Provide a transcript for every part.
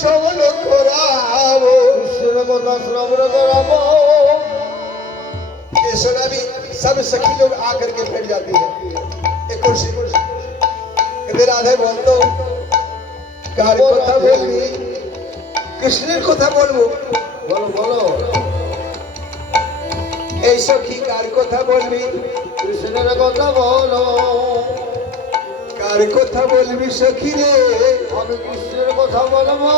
শ্রবণ করাবো, কৃষ্ণের কথা শ্রবণ कराबो। ये सुना भी सब सखी लोग आकर के बैठ जाती है एक कुर्सी कहते राधे बोल तो कार কথা বলবি কৃষ্ণের কথা বলবো বলো বলো এই সখী কার কথা বলবি কৃষ্ণের কথা বলো কার কথা বলবি সখী রে আমি কৃষ্ণের কথা বলবো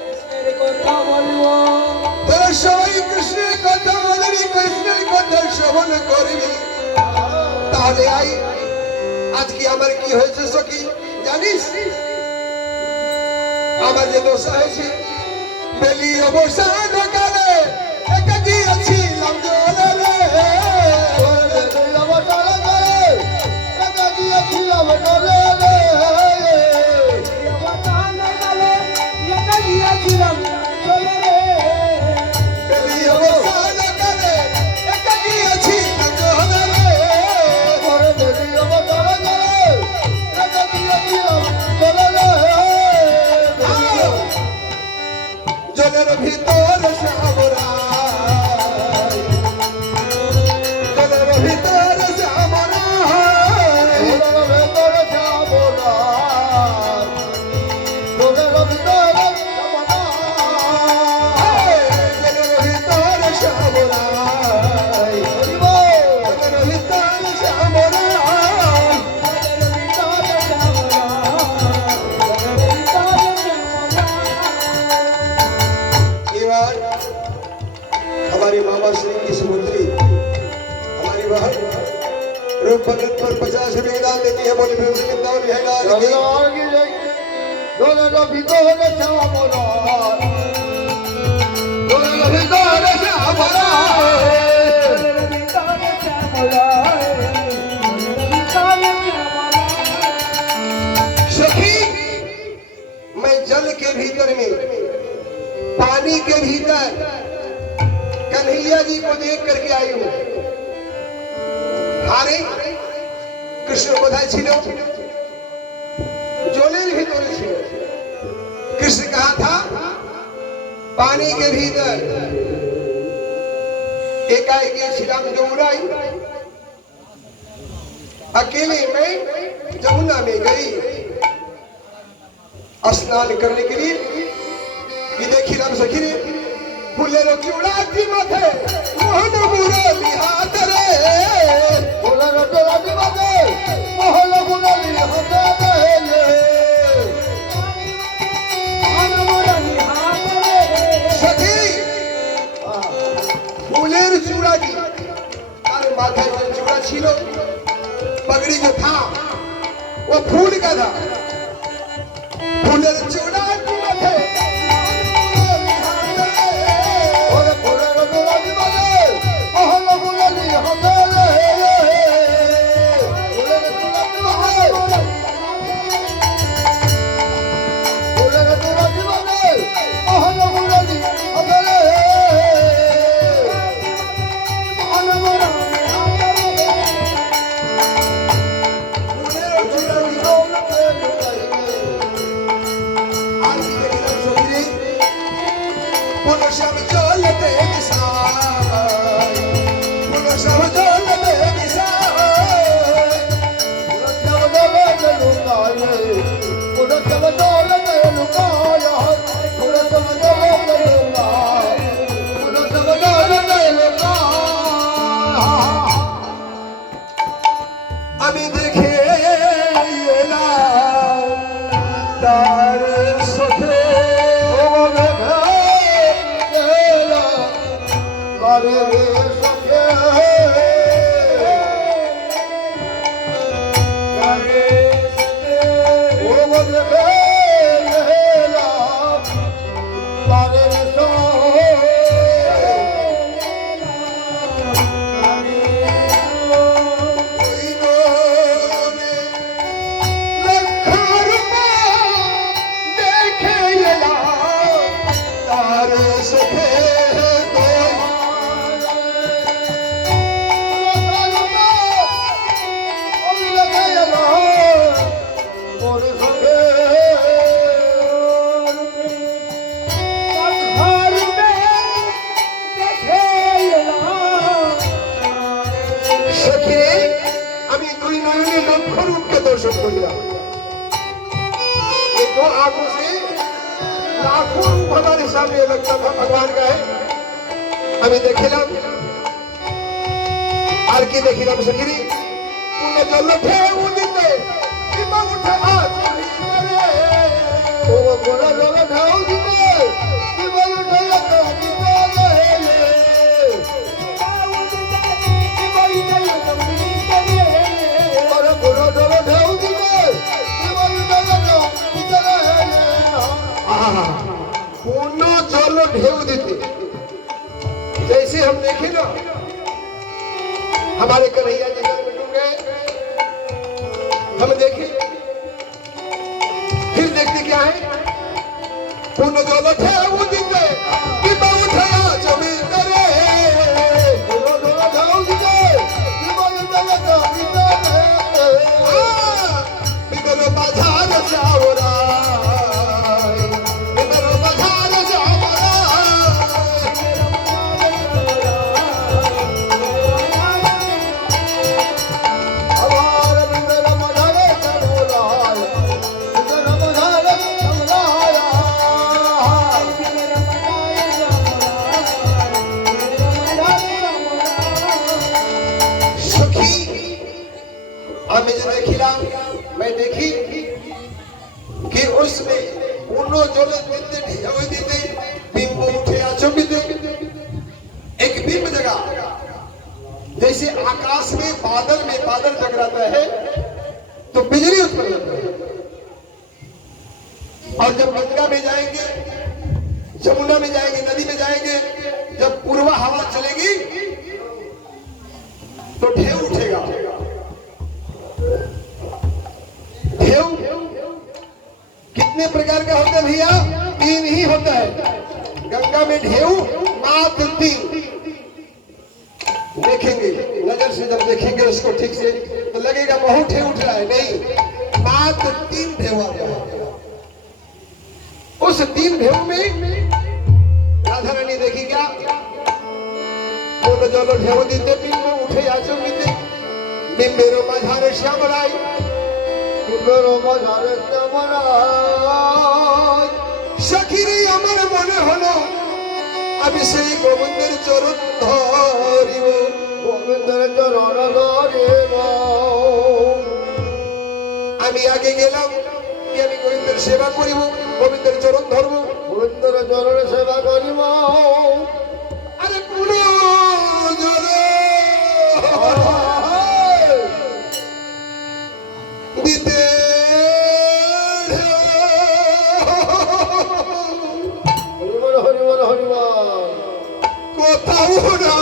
কৃষ্ণের কথা বলবো তোরা সবাই কৃষ্ণের কথা বলবি কৃষ্ণের কথা শ্রবণ করবি তাহলে আই আজকে আমার কি হয়েছে সখী জানিস আমার যে দশা হয়েছে বেলি অবসান কালে একাকি আছিলাম জলে রে বেলি অবসান কালে একাকি আছিলাম জলে রে অবসান কালে একাকি আছিলাম জলে রে বেলি অবসান কালে একাকি আছিলাম জলে রে বেলি অবসান কালে একাকি আছিলাম জলে রে জলের ভিতর শ্যামরাই জলের ভিতর শ্যামরাই জলের ভিতর শ্যামরাই জলের ভিতর শ্যামরাই জলের ভিতর শ্যামরাই জলের ভিতর শ্যামরাই हमारी मामा श्री की समुद्री हमारी बहन रूप बदन पर 50 रुपए दान देती है बोली म्यूजिक कितना रहेगा दोनों का भीतर है श्यामला दोनों का भीतर है श्यामला सखी मैं जल के भीतर में पानी के भीतर कन्हैया जी को देख करके आई हूं हारे कृष्ण कोথায় ছিল জলের ভিতরে ছিল कृष्ण कहा था पानी के भीतर एकाएक छिलाम जमुनाई अकेले में जमुना में गई स्नान करने के लिए ये देखी राम सखी ने फूलेर चूड़ाटी माथे मोहन मुरली हाथ रे फूलेर चूड़ाटी माथे मोहन मुरली हाथ रे मोहन मुरली हाथ रे सखी फूलेर चूड़ाटी तार माथे जो चूड़ा छिलो पगड़ी जो था वो फूल का था फूलेर चूड़ाटी माथे वो आंखों से लाखों रूप हमारे सामने लगता था भगवान का है। हमें देखिलाम আর কি দেখিলাম সখিরি পূর্ণ জল ঢেউ দিতে বিমা উঠে আজ ও বড় জল ঢেউ দিতে বিমা উঠে पूर्ण जल ढेउ देते जैसे हम देखे ना हमारे कन्हैया जी जल में डूब गए हम देखे फिर देखते क्या है पूर्ण जल ढेउ देते बिमा उठे आज करे बिगलो बाजार जावरा बिगलो बाजार जावरा सखी हमें जो देखिला मैं देखी कि उसमें पूर्ण जल देते ढेउ देते बिंब उठे आचंबित एक बिंब जगा जैसे आकाश में बादल टकराता है तो बिजली उत्पन्न होता है। और जब गंगा में जाएंगे जमुना में जाएंगे नदी में जाएंगे जब पूर्वा हवा चलेगी तो ढेउ उठेगा। ढेउ कितने प्रकार का होता है भैया? 3 ही होता है। गंगा में ढेउ मात्र 3 देखेंगे नजर से जब देखेंगे उसको ठीक से तो लगेगा बहुत ढेउ उठ रहा है, नहीं मात्र 3 ढेउ आता है। उस 3 ढेउ में राधा रानी देखी क्या पूर्ण जल ढेउ दीते बिंब उठे आचंबिते बिंबेरो माझारे श्यामराई বিম্বেরো মাঝারে শ্যামরাই সখিরি আমার মনে হলো আমি সেই গোবিন্দের চরণ ধরিব গোবিন্দের চরণ ধরিব আমি আগে গেলাম কি আমি গোবিন্দের সেবা করিব গোবিন্দের চরণ ধরব গোবিন্দের চরণে সেবা করিব আরে পুরো জলে দিতে হরিবল হরিবল হরিবল কোথাও না